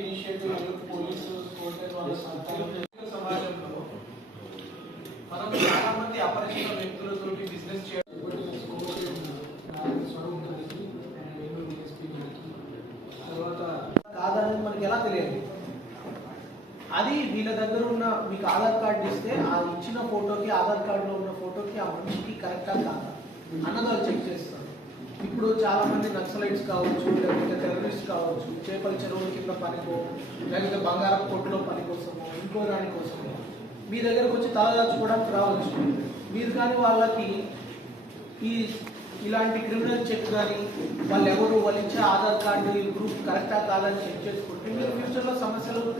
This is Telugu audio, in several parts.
ఇనిషియేటివ్ పోలీసు కోర్టు వాళ్ళ సమాజంలో మనం చాలా మంది అపరిచిత వ్యక్తులతో బిజినెస్ చేయడం కాదనేది మనకి ఎలా తెలియాలి అది వీళ్ళ దగ్గర ఉన్న మీకు ఆధార్ కార్డు ఇస్తే ఆ ఇచ్చిన ఫోటోకి ఆధార్ కార్డులో ఉన్న ఫోటోకి ఆ మనిషికి కరెక్టా కాదా? అన్నది చెక్ చేస్తారు ఇప్పుడు చాలా మంది నక్సలైట్స్ కావచ్చు లేకపోతే టెర్రరిస్ట్ కావచ్చు చేపల చెరువుల కింద పనికో లేకపోతే బంగారం కొట్టులో పని కోసమో ఇంకో దాని కోసమో మీ దగ్గరకు వచ్చి తలదాచుకోవడానికి రావచ్చు. మీరు కానీ వాళ్ళకి ఈ ఇలాంటి క్రిమినల్ చెక్ కానీ వాళ్ళు ఎవరు వాళ్ళు ఇచ్చే ఆధార్ కార్డు ఈ గ్రూప్ కరెక్టా కాదని చెక్ చేసుకుంటే మీరు ఫ్యూచర్లో సమస్యలకు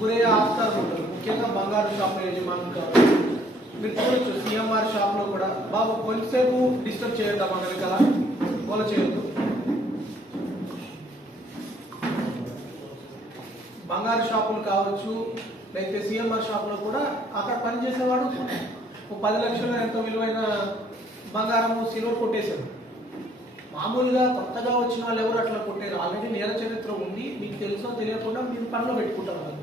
గురయ్యే ఆస్కారం ఉంటుంది. ముఖ్యంగా బంగారు షాప్ యజమానులు కావచ్చు మీరు చూడొచ్చు సిఎంఆర్ షాప్లో కూడా బాబు కొంతసేపు డిస్టర్బ్ చేయొద్దా మన వెనకాల. గోల చేయొద్దు. బంగారు షాపులు కావచ్చు లేకపోతే సిఎంఆర్ షాపులో కూడా అక్కడ పనిచేసేవాడు పది లక్షలు ఎంతో విలువైన బంగారము సిల్వర్ కొట్టేశారు మామూలుగా కొత్తగా వచ్చిన వాళ్ళు ఎవరు అట్లా కొట్టారు? ఆల్రెడీ నేర చరిత్ర ఉంది మీకు తెలుసో తెలియకుండా మీరు పనిలో పెట్టుకుంటారు వాళ్ళు.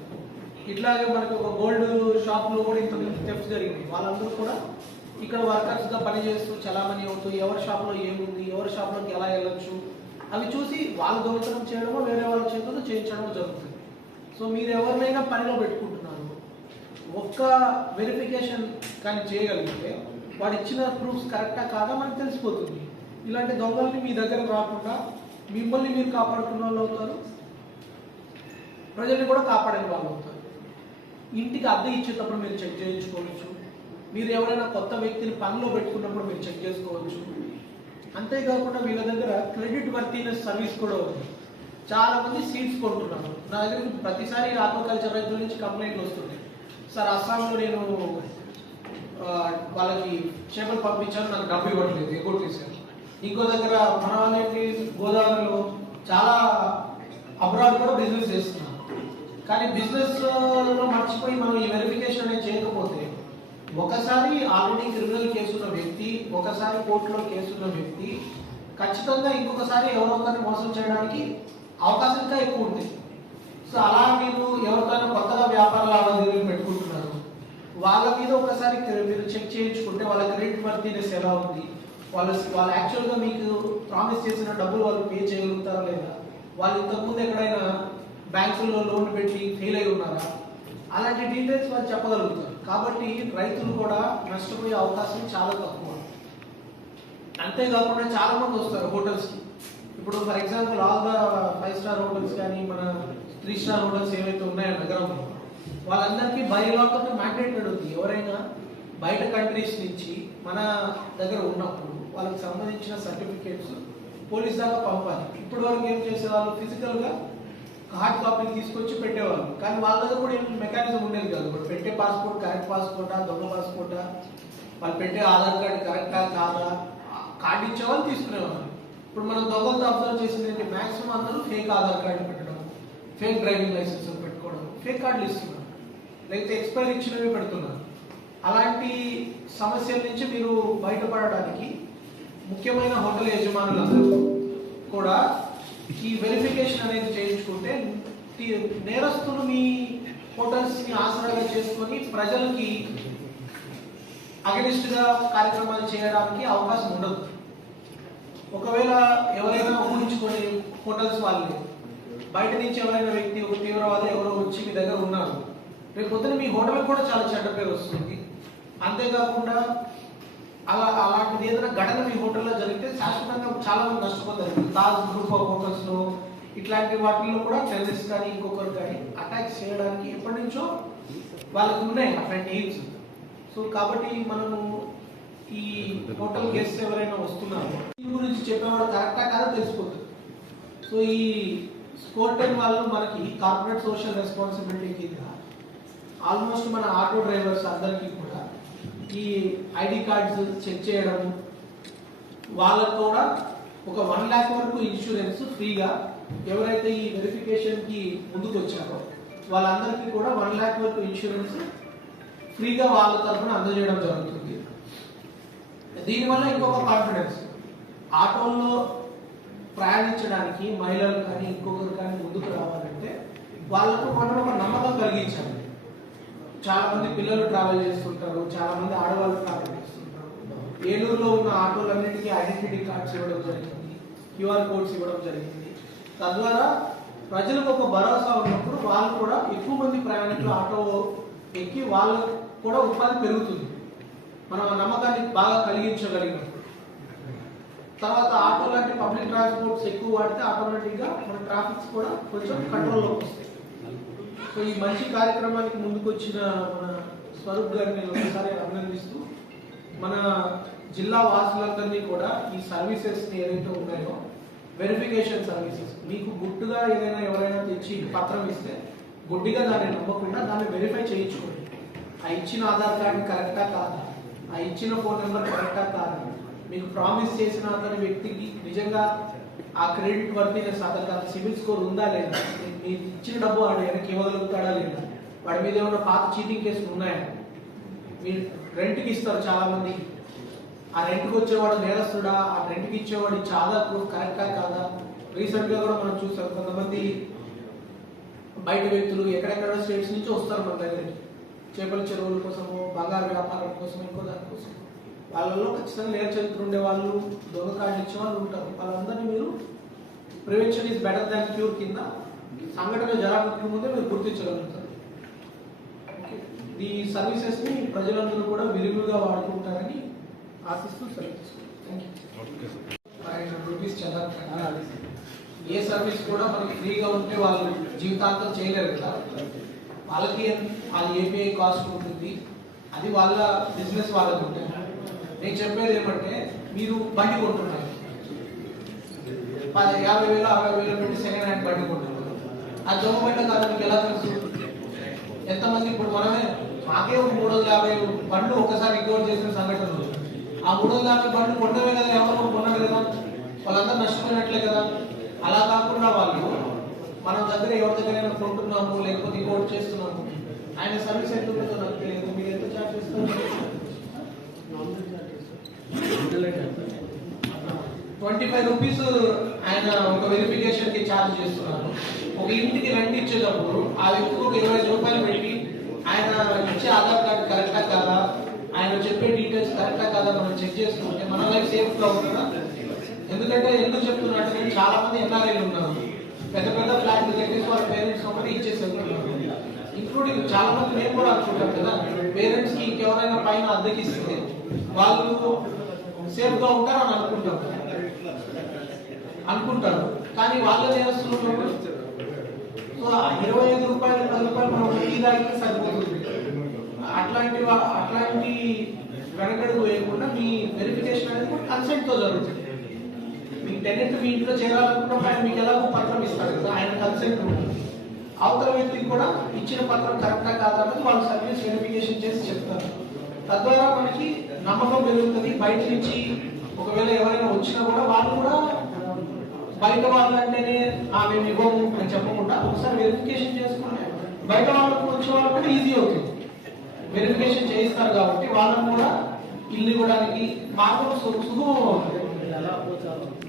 ఇట్లాగే మనకి ఒక గోల్డ్ షాప్లో కూడా ఇంత థెఫ్ట్ జరిగింది. వాళ్ళందరూ కూడా ఇక్కడ వర్కర్స్గా పనిచేస్తూ చలామణి అవుతూ ఎవరి షాప్లో ఏముంది ఎవరి షాప్లోకి ఎలా వెళ్ళొచ్చు అవి చూసి వాళ్ళు దొంగతనం చేయడమో వేరే వాళ్ళ చేతుల్లో చేయించడమో జరుగుతుంది. సో మీరు ఎవరినైనా పనిలో పెట్టుకుంటున్నారు ఒక్క వెరిఫికేషన్ కానీ చేయగలిగితే వాడు ఇచ్చిన ప్రూఫ్స్ కరెక్టా కాదా మనకు తెలిసిపోతుంది. ఇలాంటి దొంగల్ని మీ దగ్గర రాకుండా మిమ్మల్ని మీరు కాపాడుకున్న వాళ్ళు అవుతారు ప్రజల్ని కూడా కాపాడే వాళ్ళు అవుతారు. ఇంటికి అద్దె ఇచ్చేటప్పుడు మీరు చెక్ చేయించుకోవచ్చు. మీరు ఎవరైనా కొత్త వ్యక్తిని పనిలో పెట్టుకున్నప్పుడు మీరు చెక్ చేసుకోవచ్చు. అంతేకాకుండా వీళ్ళ దగ్గర క్రెడిట్ వర్తీనెస్ సర్వీస్ కూడా ఉంది. చాలా మంది సీట్స్ కొంటున్నారు. నా దగ్గర ప్రతిసారి ఆక్వాకల్చర్ రైతుల నుంచి కంప్లైంట్లు వస్తున్నాయి సార్ అస్సాంలో నేను వాళ్ళకి చేపలు పంపించాను నాకు డబ్బు ఇవ్వట్లేదు ఎగ్గొట్టేశారు ఇంకో దగ్గర మన వాళ్ళేంటి గోదావరిలో చాలా అబ్రాడ్ కూడా బిజినెస్ చేస్తున్నారు. కానీ బిజినెస్లో మర్చిపోయి మనం ఈ వెరిఫికేషన్ అనేది చేయకపోతే ఒకసారి ఆల్రెడీ క్రిమినల్ కేసున్న వ్యక్తి ఒకసారి కోర్టులో కేసున్న వ్యక్తి ఖచ్చితంగా ఇంకొకసారి ఎవరో ఒకరిని మోసం చేయడానికి అవకాశం ఇంకా ఎక్కువ ఉంటుంది సో అలా మీరు ఎవరికైనా కొత్తగా వ్యాపార లావాదేవీలు పెట్టుకుంటున్నారు. వాళ్ళ మీద ఒకసారి మీరు చెక్ చేయించుకుంటే వాళ్ళ క్రెడిట్ వర్తీనెస్ ఎలా ఉంది? వాళ్ళ వాళ్ళు యాక్చువల్గా మీకు ప్రామిస్ చేసిన డబ్బులు వాళ్ళు పే చేయగలుగుతారా లేదా? వాళ్ళు ఇంతకుముందు ఎక్కడైనా బ్యాంకుల్లో లోన్ పెట్టి ఫెయిల్ అయి ఉన్నారా? అలాంటి డీటెయిల్స్ వాళ్ళు చెప్పగలుగుతారు. కాబట్టి రైతులు కూడా నష్టపోయే అవకాశం చాలా తక్కువ. అంతేకాకుండా చాలా మంది వస్తారు హోటల్స్కి ఇప్పుడు for example all the five star hotels కానీ మన త్రీ స్టార్ హోటల్స్ ఏవైతే ఉన్నాయో నగరంలో వాళ్ళందరికీ బై లాకర్ మ్యాండేటెడ్ ఉంది ఎవరైనా బయట కంట్రీస్ నుంచి మన దగ్గర ఉన్నప్పుడు వాళ్ళకి సంబంధించిన సర్టిఫికేట్స్ పోలీస్ దాకా పంపాలి. ఇప్పటి వరకు ఏం చేసేవాళ్ళు? ఫిజికల్గా హార్డ్ కాపీలు తీసుకొచ్చి పెట్టేవాళ్ళు. కానీ వాళ్ళ దగ్గర కూడా ఏం మెకానిజం ఉండేది కాదు. ఇప్పుడు పెట్టే పాస్పోర్ట్ కరెక్ట్ పాస్పోర్టా దొంగ పాస్పోర్టా వాళ్ళు పెట్టే ఆధార్ కార్డు కరెక్టా కాదా? కార్డు ఇచ్చేవాళ్ళు తీసుకునేవాళ్ళు. ఇప్పుడు మనం దొంగలతో అబ్జర్వ్ చేసింది ఏంటి? మాక్సిమం అందరూ ఫేక్ ఆధార్ కార్డు పెట్టడం ఫేక్ డ్రైవింగ్ లైసెన్స్ పెట్టుకోవడం ఫేక్ కార్డులు ఇస్తున్నారు. లేకపోతే ఎక్స్పైర్ ఇచ్చినవి పెడుతున్నారు. అలాంటి సమస్యల నుంచి మీరు బయటపడడానికి ముఖ్యమైన హోటల్ యజమానులందరూ కూడా ఈ వెరిఫికేషన్ అనేది చేయించుకుంటే నేరస్తులు మీ హోటల్స్ని ఆసరాగా చేసుకొని ప్రజలకి అగనిస్ట్గా కార్యక్రమాలు చేయడానికి అవకాశం ఉండదు. ఒకవేళ ఎవరైనా ఊహించుకొని హోటల్స్ వాళ్ళే బయట నుంచి ఎవరైనా వ్యక్తి ఒక తీవ్రవాది ఎవరో వచ్చి మీ దగ్గర ఉన్నారు. రేపు పొద్దున మీ హోటల్ కూడా చాలా చెడ్డ పేరు వస్తుంది. అంతేకాకుండా అలా అలాంటిది ఏదైనా ఘటన మీ హోటల్లో జరిగితే శాశ్వతంగా చాలా మంది నష్టపోతారు. తాజ్ గ్రూప్ ఆఫ్ హోటల్స్లో ఇట్లాంటి వాటిల్లో కూడా టెర్రరిస్ట్ కానీ ఇంకొకరు కానీ అటాక్ చేయడానికి ఎప్పటి నుంచో వాళ్ళకు ఉన్నాయి అట్లాంటి ఎయిమ్స్ సో కాబట్టి మనము ఈ హోటల్ గెస్ట్ ఎవరైనా వస్తున్నారు దీని గురించి చెప్పేవాడు కరెక్టా కాదా తెలిసిపోతుంది. సో ఈ స్కోర్ టెన్ వాళ్ళు మనకి కార్పొరేట్ సోషల్ రెస్పాన్సిబిలిటీ కింద ఆల్మోస్ట్ మన ఆటో డ్రైవర్స్ అందరికీ కూడా ఈ ఐడి కార్డ్స్ చెక్ చేయడం వాళ్ళకు కూడా ఒక వన్ ల్యాక్ వరకు ఇన్సూరెన్స్ ఫ్రీగా ఎవరైతే ఈ వెరిఫికేషన్కి ముందుకు వచ్చారో వాళ్ళందరికీ కూడా వన్ ల్యాక్ వరకు ఇన్సూరెన్స్ ఫ్రీగా వాళ్ళ తరఫున అందజేయడం జరుగుతుంది. దీనివల్ల ఇంకొక కాన్ఫిడెన్స్ ఆటోల్లో ప్రయాణించడానికి మహిళలు కానీ ఇంకొకరు కానీ ముందుకు రావాలంటే వాళ్ళకు మనం ఒక నమ్మకం కలిగించాలి. చాలా మంది పిల్లలు ట్రావెల్ చేస్తుంటారు చాలా మంది ఆడవాళ్ళు ట్రావెల్ చేస్తుంటారు. ఏలూరులో ఉన్న ఆటోలన్నిటికీ ఐడెంటిటీ కార్డ్స్ ఇవ్వడం జరిగింది క్యూఆర్ కోడ్స్ ఇవ్వడం జరిగింది. తద్వారా ప్రజలకు ఒక భరోసా ఉన్నప్పుడు వాళ్ళు కూడా ఎక్కువ మంది ప్రయాణికులు ఆటో ఎక్కి వాళ్ళకు కూడా ఉపాధి పెరుగుతుంది. మనం ఆ నమ్మకాన్ని బాగా కలిగించగలిగినప్పుడు తర్వాత ఆటో లాంటి పబ్లిక్ ట్రాన్స్పోర్ట్స్ ఎక్కువ వాడితే ఆటోమేటిక్గా మన ట్రాఫిక్స్ కూడా కొంచెం కంట్రోల్లోకి వస్తాయి. సో ఈ మంచి కార్యక్రమానికి ముందుకొచ్చిన మన స్వరూప్ గారిని ఒకసారి అభినందిస్తూ మన జిల్లా వాసులందరినీ కూడా ఈ సర్వీసెస్ ఏదైతే ఉన్నాయో వెరిఫికేషన్ సర్వీసెస్ మీకు గుట్టుగా ఏదైనా ఎవరైనా తెచ్చి పత్రం ఇస్తే గుడ్డిగా దాన్ని నమ్మకుండా దాన్ని వెరిఫై చేయించుకోండి. ఆ ఇచ్చిన ఆధార్ కార్డు కరెక్టా కాదా? ఆ ఇచ్చిన ఫోన్ నెంబర్ కరెక్టా కాదా? మీకు ప్రామిస్ చేసిన అతని వ్యక్తికి నిజంగా ఆ క్రెడిట్ వర్తీనెస్ అతనికి అంత సిబిల్ స్కోర్ ఉందా లేదా? మీరు ఇచ్చిన డబ్బు వాడు వెనక్కి ఇవ్వగలుగుతాడా లేదా? వాడి మీద ఏమైనా పాత చీటింగ్ కేసులు ఉన్నాయా? మీరు రెంట్కి ఇస్తారు చాలా మంది ఆ రెంట్కి వచ్చేవాడు నేరస్తుడా? ఆ రెంట్కి ఇచ్చేవాడు ఇచ్చే ఆధార్ ప్రూఫ్ కరెక్టా కాదా? రీసెంట్గా కూడా మనం చూసాం కొంతమంది బయట వ్యక్తులు ఎక్కడెక్కడ స్టేట్స్ నుంచి వస్తారు మన దగ్గర చేపల చెరువుల కోసము బంగారు వ్యాపారం కోసం ఇంకో దానికోసం వాళ్ళలో ఖచ్చితంగా నేర చరిత్ర ఉండే వాళ్ళు దొంగ కార్డు ఇచ్చే వాళ్ళు ఉంటారు. వాళ్ళందరినీ మీరు prevention is better than cure కింద సంఘటన జరగకుండా ముందే మీరు గుర్తించగలుగుతారు. ఈ సర్వీసెస్ని ప్రజలందరూ కూడా విరివిగా వాడుకుంటారని ఆశిస్తూ సెలవు రూపీస్ ఏ సర్వీస్ కూడా మనకి ఫ్రీగా ఉంటే వాళ్ళు జీవితాంతం చేయలేరు కదా. వాళ్ళకి వాళ్ళ ఏపీఐ కాస్ట్ ఉంటుంది. అది వాళ్ళ బిజినెస్ వాళ్ళకి ఉంటుంది. నేను చెప్పేది ఏమంటే మీరు బండి కొంటున్నారు. యాభై వేలు అరవై వేలు పెట్టి సెకండ్ హ్యాండ్ బండి కొంటున్నారు. ఆ దొంగ బండి కాదు మీకు ఎలా తెలుసు? ఎంతమంది ఇప్పుడు మనమే మాకే ఒక మూడు వందల యాభై బండ్లు ఒకసారి రికవర్ చేసిన సంఘటనలు. ఆ మూడో వందల యాభై బండ్లు కొనడమే కదా ఎవరు కొన్నారు కదా. వాళ్ళందరూ నష్టపోయినట్లే కదా. అలా కాకుండా వాళ్ళు మనం దగ్గర ఎవరి దగ్గర కొంటున్నాము లేకపోతే ఇంకోటి చేస్తున్నాము. ఆయన సర్వీస్ ఎంత ఉంటుందో నాకు తెలియదు. మీరు ఎంత చార్జ్ చేస్తారు ట్వంటీ ఫైవ్ రూపీస్ ఆయన ఒక వెరిఫికేషన్కి ఛార్జ్ చేస్తున్నారు. ఒక ఇంటికి రెంట్ ఇచ్చేటప్పుడు ఆ వ్యక్తికి ఒక ఇరవై ఐదు రూపాయలు పెట్టి ఆయన ఇచ్చే ఆధార్ కార్డు కరెక్టా కాదా? కరెక్టా కాదా మనం చెక్ చేసుకుంటే మన లైఫ్ సేఫ్గా ఉంటుందా? ఎందుకంటే ఎందుకు చెప్తున్నట్టు నేను చాలా మంది ఎన్ఆర్ఐలు ఉన్నారు. పెద్ద పెద్ద ఫ్లాట్ కట్టేసి వాళ్ళ పేరెంట్స్ ఒకటి ఇచ్చేసి ఇంక్లూడింగ్ చాలా మంది మేము కూడా అనుకుంటాం కదా పేరెంట్స్కి ఇంకెవరైనా పైన అద్దెకిస్తే వాళ్ళు సేఫ్గా అని అనుకుంటాం. అనుకుంటారు. కానీ వాళ్ళ నేరస్తులు సో ఇరవై ఐదు రూపాయలు పది రూపాయలు మనం ఈ దానికి సరిపోతుంది. అట్లాంటి అట్లాంటి వెనకడుగు వేయకుండా మీ వెరిఫికేషన్ అనేది కూడా కన్సెంట్తో జరుగుతుంది. మీ టెనెంట్ మీ ఇంట్లో చేరాలనుకున్నప్పుడు ఆయన మీకు ఎలాగో పత్రం ఇస్తారు కదా ఆయన కన్సెంట్ ఉంటుంది. అవతల వ్యక్తికి కూడా ఇచ్చిన పత్రం కరెక్టా కాదా అన్నది వాళ్ళు సర్వీస్ వెరిఫికేషన్ చేసి చెప్తారు. తద్వారా మనకి నమ్మకం పెరుగుతుంది. బయట నుంచి ఒకవేళ ఎవరైనా వచ్చినా కూడా వాళ్ళు కూడా బయట వాళ్ళంటేనే ఆమె మేము ఇవ్వము అని చెప్పకుండా ఒకసారి వెరిఫికేషన్ చేసుకుంటే బయట వాళ్ళకు వచ్చే వాళ్ళకి కూడా ఈజీ అవుతుంది. వెరిఫికేషన్ చేయిస్తారు కాబట్టి వాళ్ళకు కూడా ఇల్లు ఇవ్వడానికి మార్గం సు- సుగమం అవుతుంది